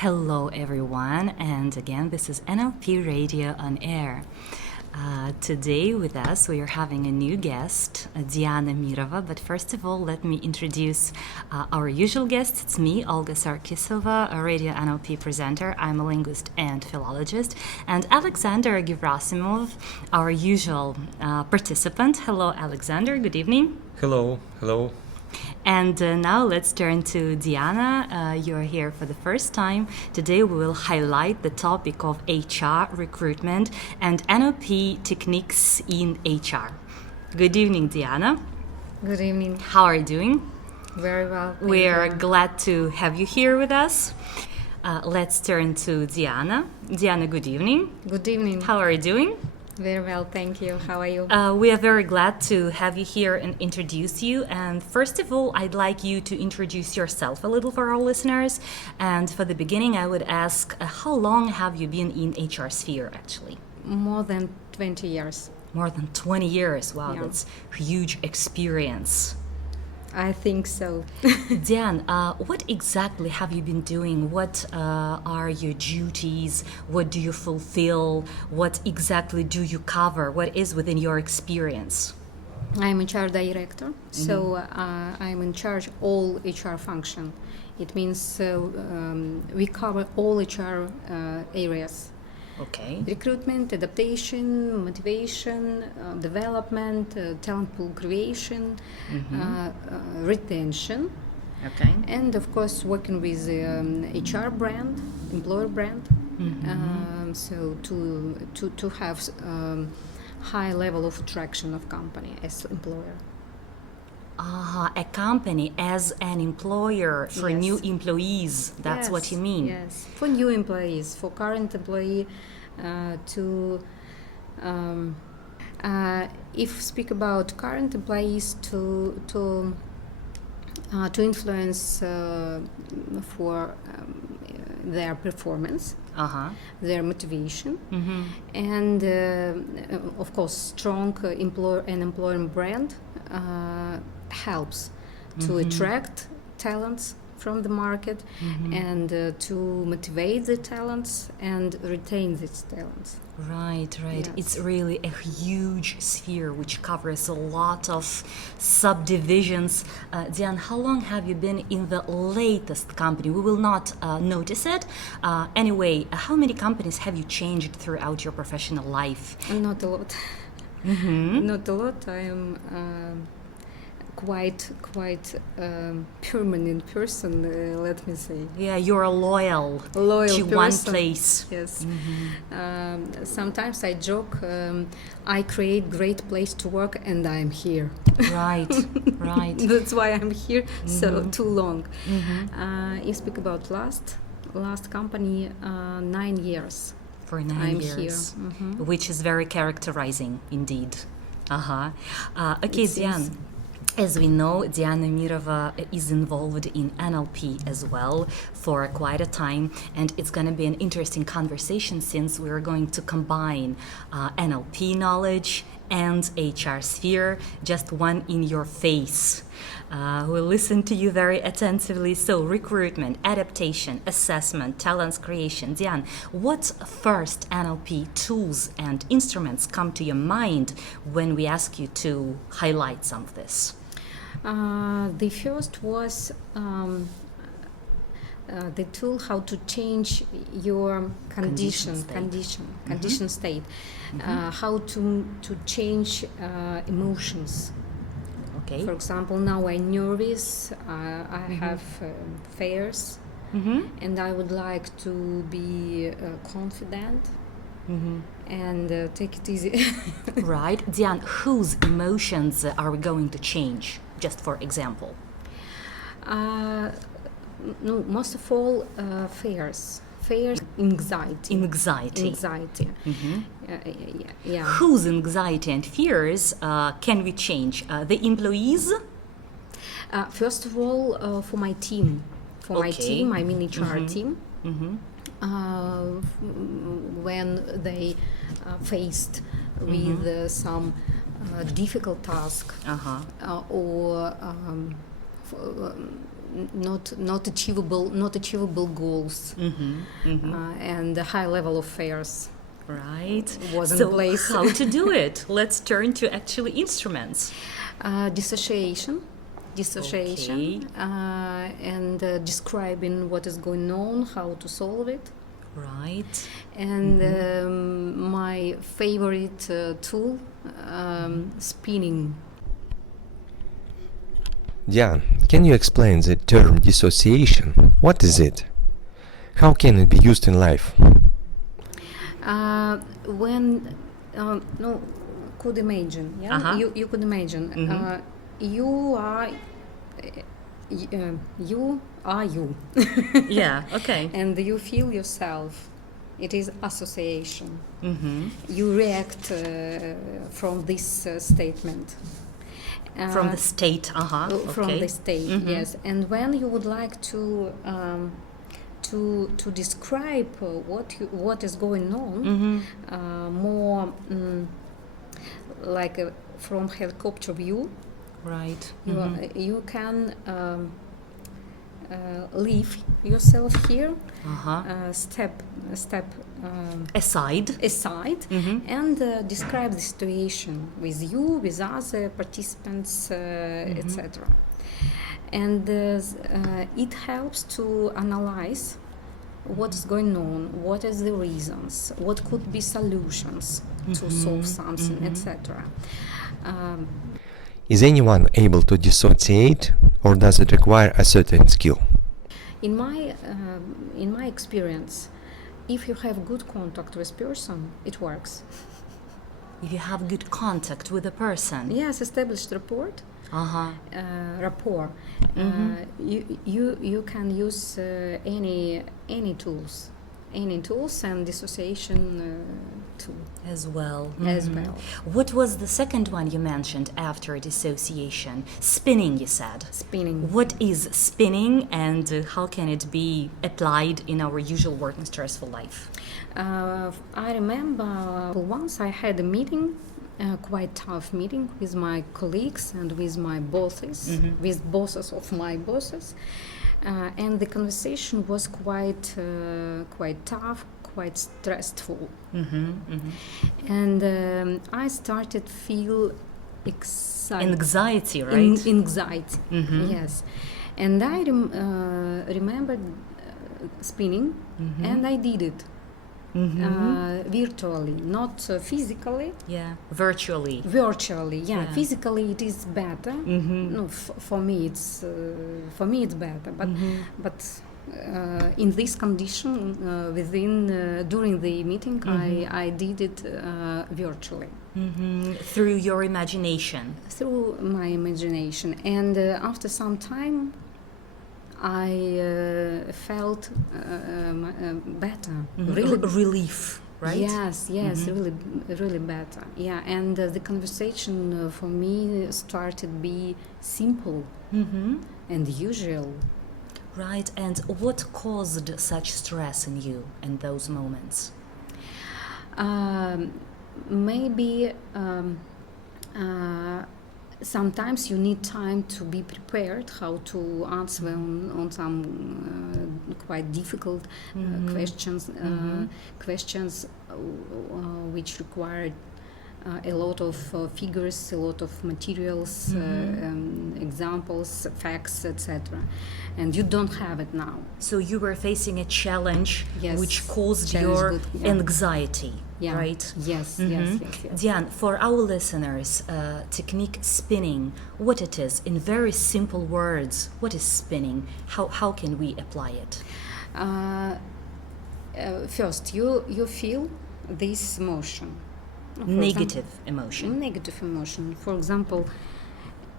Hello, everyone, and again, this is NLP Radio on Air. Today with us, we are having a new guest, Diana Mirova. But first of all, let me introduce our usual guests. It's me, Olga Sarkisova, a radio NLP presenter. I'm a linguist and philologist. And Alexander Gerasimov, our usual participant. Hello, Alexander. Good evening. Hello. And now let's turn to Diana. You're here for the first time. Today we will highlight the topic of HR, recruitment, and NLP techniques in HR. Good evening, Diana. Good evening. How are you doing? Very well. We are glad to have you here with us. Let's turn to Diana. Diana, good evening. Good evening. How are you doing? Very well, thank you. How are you? We are very glad to have you here and introduce you. And first of all, I'd like you to introduce yourself a little for our listeners. And for the beginning, I would ask, how long have you been in HR sphere, actually? More than 20 years. More than 20 years. Wow, Yeah. That's huge experience. I think so. Dan, what exactly have you been doing? What are your duties? What do you fulfill? What exactly do you cover? What is within your experience? I'm HR director, so I'm in charge of all HR function. It means we cover all HR areas. Okay. Recruitment, adaptation, motivation, development, talent pool creation, retention, Okay. and of course working with HR brand, employer brand. So to have high level of attraction of company as employer. A company as an employer for Yes. new employees. That's what you mean. Yes, for new employees, for current employee, if speak about current employees to influence for their performance, their motivation, and of course strong employer brand helps to attract talents from the market and to motivate the talents and retain these talents. Right. Yes. It's really a huge sphere which covers a lot of subdivisions. Diane, how long have you been in the latest company? We will not notice it. Anyway, how many companies have you changed throughout your professional life? Not a lot. Not a lot. I am quite permanent person, let me say. Yeah, you're loyal to person. one place. Yes. Sometimes I joke, I create great place to work and I'm here. Right. That's why I'm here so too long. You speak about last company, 9 years. For 9 I'm years, here. which is very characterizing indeed. Okay, Diane. As we know, Diana Mirova is involved in NLP as well for quite a time, and it's going to be an interesting conversation since we're going to combine NLP knowledge and HR sphere, just one in your face. We'll listen to you very attentively. So, recruitment, adaptation, assessment, talents creation. Diane, what first NLP tools and instruments come to your mind when we ask you to highlight some of this? The first was the tool how to change your condition state, how to change emotions. Okay. For example, now I'm nervous, I have fears, and I would like to be confident and take it easy. Right. Diane, whose emotions are we going to change, just for example? No, most of all, fears, anxiety. Anxiety. Yeah. Whose anxiety and fears can we change? The employees? First of all, for my team. My team, I mean HR team. When they faced with some difficult task or not achievable goals, and a high level of fears. Right. Was in So place. how to do it? Let's turn to actually instruments. Dissociation, Okay. and describing what is going on, how to solve it. Right. And my favorite tool, spinning. Diane, can you explain the term dissociation? What is it? How can it be used in life? When no, could imagine, yeah, you could imagine, you are you, Yeah, okay. and you feel yourself. It is association. Mm-hmm. You react from this statement. From the state, From okay. the state, yes. And when you would like to describe what is going on, more like from helicopter view, Right. you can leave yourself here, step Aside. aside, and describe the situation with you, with other participants, etc. And it helps to analyze what is going on, what is the reasons, what could be solutions to solve something, etc. Is anyone able to dissociate, or does it require a certain skill? In my experience, if you have good contact with person, it works. If you have good contact with a person. Yes, established rapport. You can use any tools and dissociation tool As well. as well. What was the second one you mentioned after dissociation? Spinning, you said. Spinning. What is spinning, and how can it be applied in our usual work and stressful life? I remember once I had a meeting, a quite tough meeting with my colleagues and with my bosses, with bosses of my bosses, and the conversation was quite tough, quite stressful, and I started feel Anxiety, right? Anxiety, yes, and I remembered spinning, and I did it. Virtually, not physically. Yeah, virtually. Virtually, yeah. Yeah. Physically, it is better. No, for me, it's better. But in this condition, during the meeting, I did it virtually. Through your imagination. Through my imagination, and after some time, I felt better. Really, Relief, right? yes, really better. Yeah, and the conversation for me started be simple and usual. Right, and what caused such stress in you in those moments? Maybe sometimes you need time to be prepared how to answer on some quite difficult questions, questions which require a lot of figures, a lot of materials, examples, facts, etc. And you don't have it now. So you were facing a challenge, Yes, which caused challenge your good, yeah. anxiety, Yeah. right? Yes, yes. Diane, for our listeners, technique spinning, what it is, in very simple words, what is spinning? How can we apply it? First, you feel this emotion. Negative emotion. Negative emotion. For example,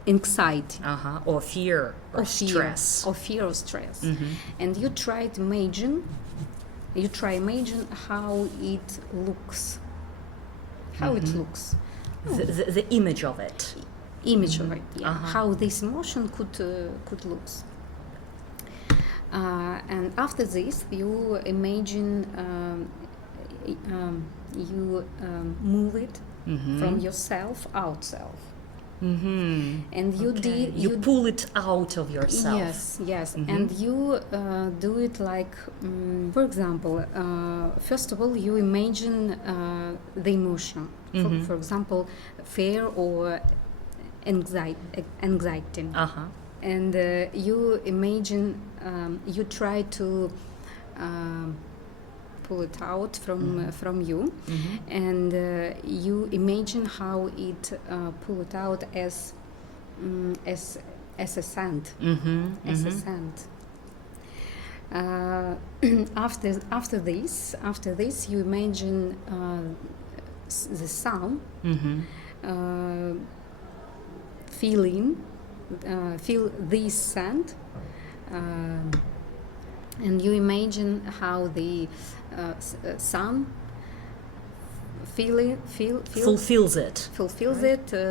anxiety. Or fear or stress. Or fear or stress. And you try imagine how it looks. How it looks. The image of it. Image of it, yeah. How this emotion could look. And after this, you imagine you move it from yourself outside. And you Okay. You pull it out of yourself. Yes, and you do it like, for example, first of all, you imagine the emotion. For example, fear or anxiety. And you imagine, you try to pull it out from you, and you imagine how it pull it out as a scent, as a scent. After this, you imagine the sun, feel this scent, and you imagine how the sun Fulfills it.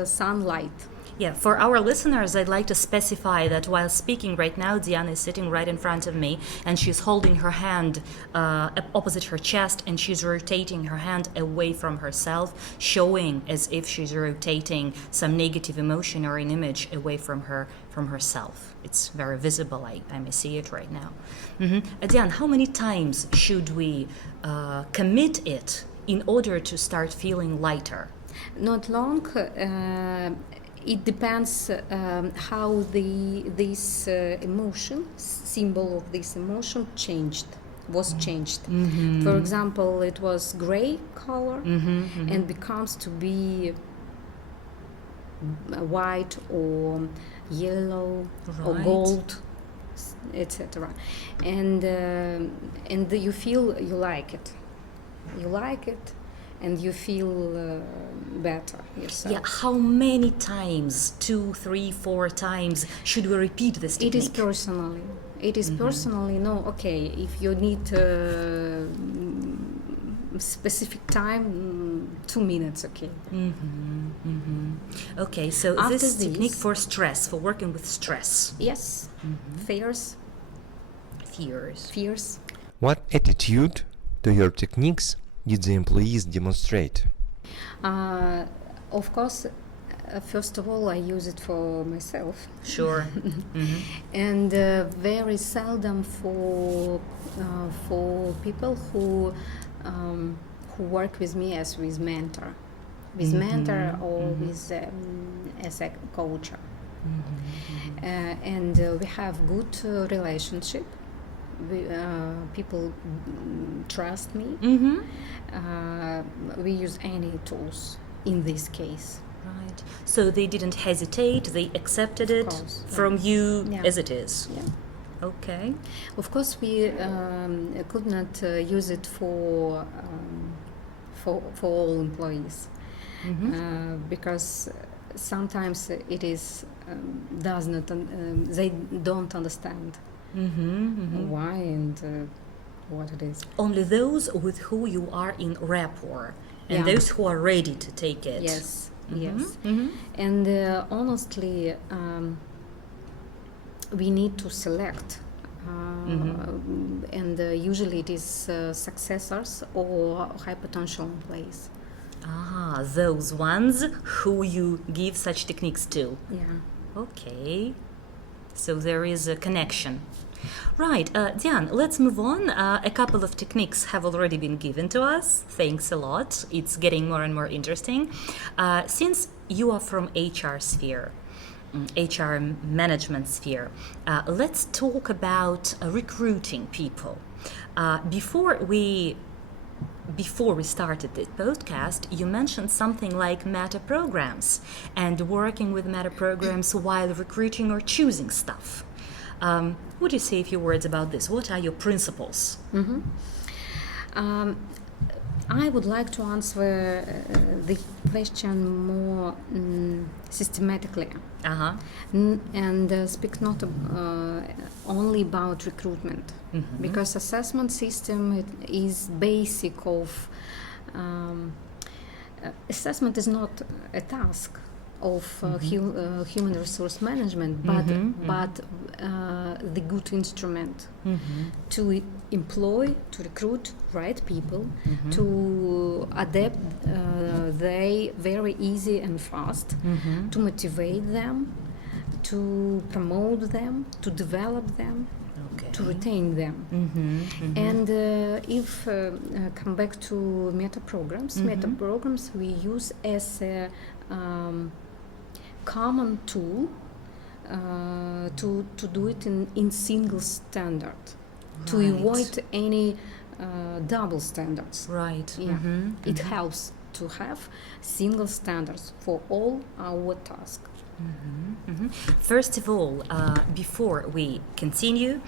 Sunlight. Yeah, for our listeners, I'd like to specify that while speaking right now, Diana is sitting right in front of me, and she's holding her hand opposite her chest, and she's rotating her hand away from herself, showing as if she's rotating some negative emotion or an image away from herself. It's very visible. I may see it right now. Diana, how many times should we commit it in order to start feeling lighter? Not long. It depends how this emotion, symbol of this emotion, was changed. For example, it was gray color and becomes to be white or yellow or gold, etc. And you feel you like it. And you feel better yourself. Yeah, how many times, 2, 3, 4 times, should we repeat this technique? It is personally. No, okay, if you need specific time, 2 minutes, okay. Okay, so After this this, technique for stress, for working with stress. Yes, fears. What attitude to your techniques did the employees demonstrate? Of course, first of all, I use it for myself. Sure. And very seldom for people who work with me as with mentor, or with as a coach. And we have good relationship. People trust me. We use any tools in this case. Right. So they didn't hesitate, they accepted it course, yeah. from you Yeah. as it is. Yeah. Okay. Of course, we could not use it for all employees, because sometimes it is they don't understand why and what it is. Only those with who you are in rapport, and Yeah. those who are ready to take it. Yes. And honestly, we need to select, and usually it is successors or high potential employees. Those ones who you give such techniques to. Yeah. Okay. So there is a connection. Right, Diane, let's move on. A couple of techniques have already been given to us. Thanks a lot. It's getting more and more interesting. Since you are from HR sphere, HR management sphere, let's talk about recruiting people. Before we started this podcast, you mentioned something like meta programs and working with meta programs while recruiting or choosing staff. Would you say a few words about this? What are your principles? I would like to answer the question more systematically, and speak not only about recruitment, because assessment system is basic of assessment is not a task. of human resource management, but the good instrument to employ, to recruit right people, to adapt they very easy and fast, to motivate them, to promote them, to develop them, to retain them. And if come back to meta programs, we use as a common tool to do it in single standard, to avoid any double standards. Right. Yeah. It helps to have single standards for all our tasks. First of all, before we continue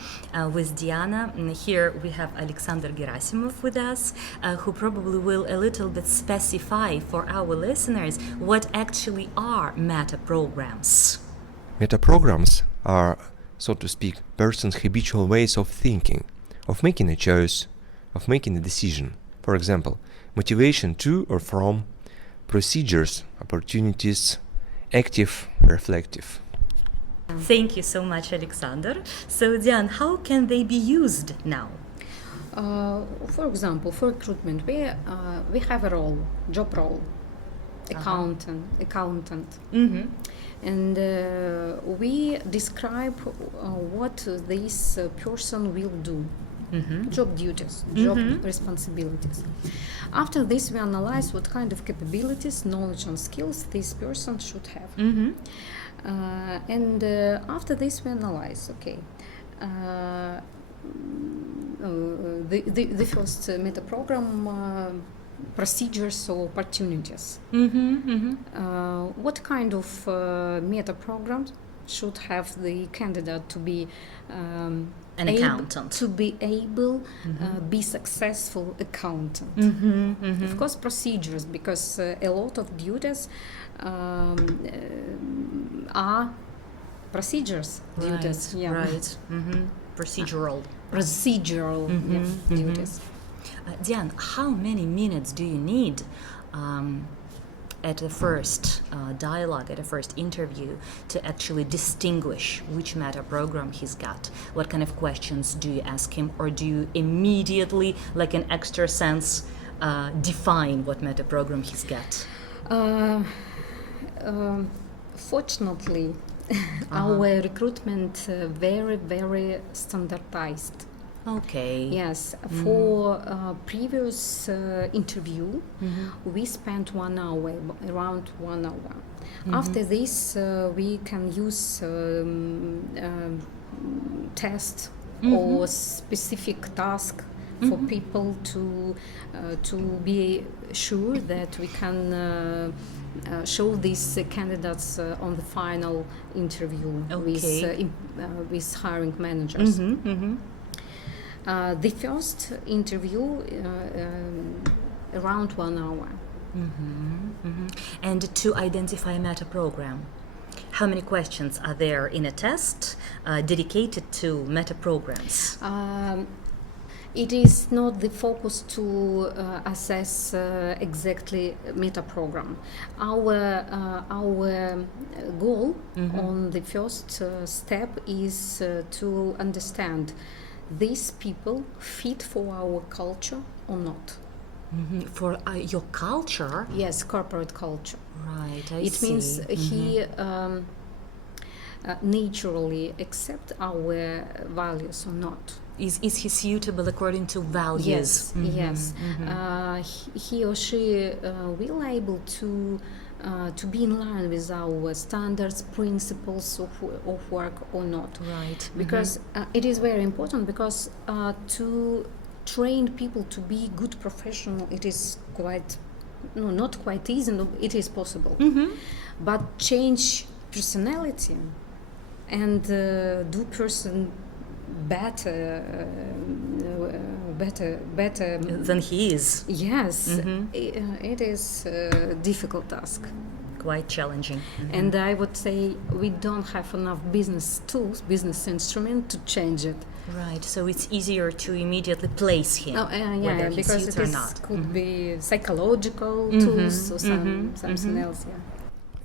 with Diana, here we have Alexander Gerasimov with us, who probably will a little bit specify for our listeners what actually are meta programs. Meta programs are, so to speak, person's habitual ways of thinking, of making a choice, of making a decision. For example, motivation to or from, procedures, opportunities, active, reflective. Thank you so much, Alexander. So, Diane, how can they be used now? For example, for recruitment, we have a role, job role, accountant, and we describe what this person will do. Job duties, job responsibilities. After this, we analyze what kind of capabilities, knowledge, and skills this person should have. And after this, we analyze. Okay, the first meta program procedures or opportunities. What kind of meta programs should have the candidate to be an accountant, to be able be successful accountant? Of course, procedures, because a lot of duties are procedures duties. Procedural duties. Diane, how many minutes do you need at the first dialogue, at the first interview, to actually distinguish which meta program he's got? What kind of questions do you ask him, or do you immediately, like an extra sense, define what meta program he's got? Fortunately, our recruitment very, very standardized. Okay. Yes, for previous interview, we spent 1 hour, around 1 hour. After this, we can use test or specific task for people to be sure that we can show these candidates on the final interview with hiring managers. The first interview around 1 hour. And to identify a meta program, how many questions are there in a test dedicated to meta programs? It is not the focus to assess exactly meta program. Our goal on the first step is to understand these people fit for our culture or not. For your culture? Yes, corporate culture. Right, It means he naturally accept our values or not. Is he suitable according to values? Yes. He or she will able to be in line with our standards, principles of work or not. Right. Because it is very important, because to train people to be good professional, it is not quite easy. No, it is possible. But change personality and do person better Than he is. Yes, it is a difficult task. Quite challenging. And I would say we don't have enough business tools, business instrument to change it. Right, so it's easier to immediately place him, whether he because suits it or is, not. could be psychological tools or something else.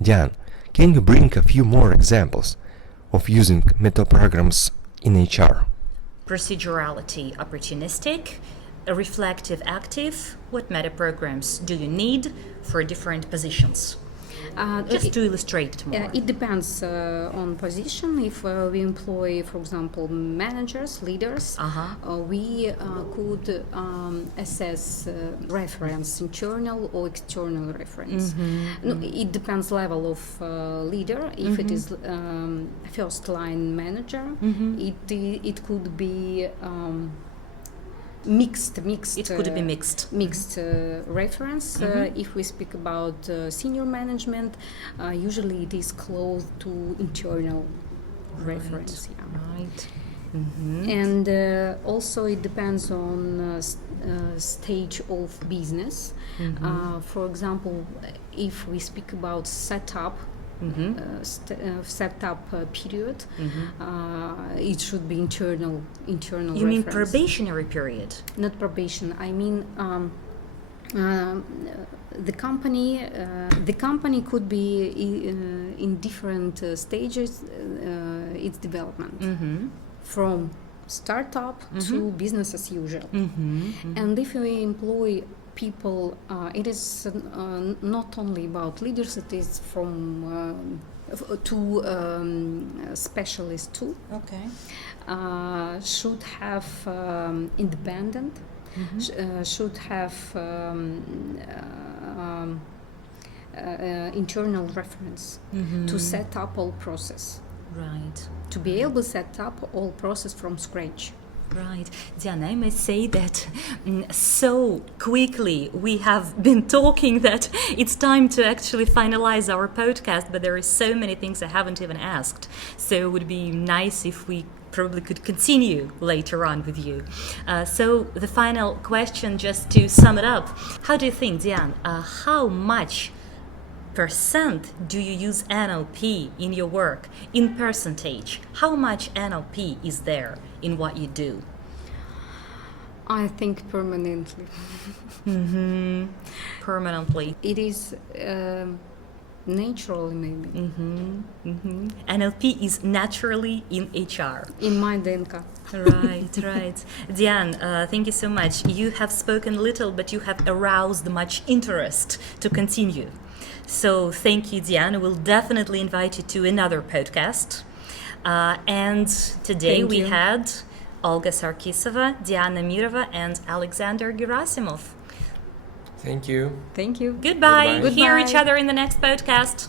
Diane, Can you bring a few more examples of using meta programs in HR? Procedurality, opportunistic, reflective, active. What meta programs do you need for different positions? Just to illustrate it more. It depends on position. If we employ, for example, managers, leaders, we could assess reference, internal or external reference. No, it depends level of leader. If it is first line manager, it could be mixed. It could be mixed. Mixed reference. If we speak about senior management, usually it is close to internal reference. Yeah. Right. And also it depends on stage of business. For example, if we speak about setup, setup period, it should be internal You mean reference. probationary period? Not probation. I mean the company could be in different stages its development, from startup to business as usual. And if we employ people, it is not only about leaders, it is from to specialists too. Okay. Should have independent, should have internal reference to set up all process. Right. To be able to set up all process from scratch. Right. Diana, I must say that so quickly we have been talking that it's time to actually finalize our podcast, but there are so many things I haven't even asked. So it would be nice if we probably could continue later on with you. So the final question, just to sum it up, how do you think, Diana, how much percent do you use NLP in your work, in percentage? How much NLP is there in what you do? I think permanently. Permanently. It is naturally maybe. NLP is naturally in HR. In my DNK. Right. Diane, thank you so much. You have spoken little, but you have aroused much interest to continue. So thank you, Diane. We'll definitely invite you to another podcast. And today Thank we you. had Olga Sarkisova, Diana Mirova, and Alexander Gerasimov. Thank you. Thank you. Goodbye. Goodbye. Hear Goodbye. each other in the next podcast.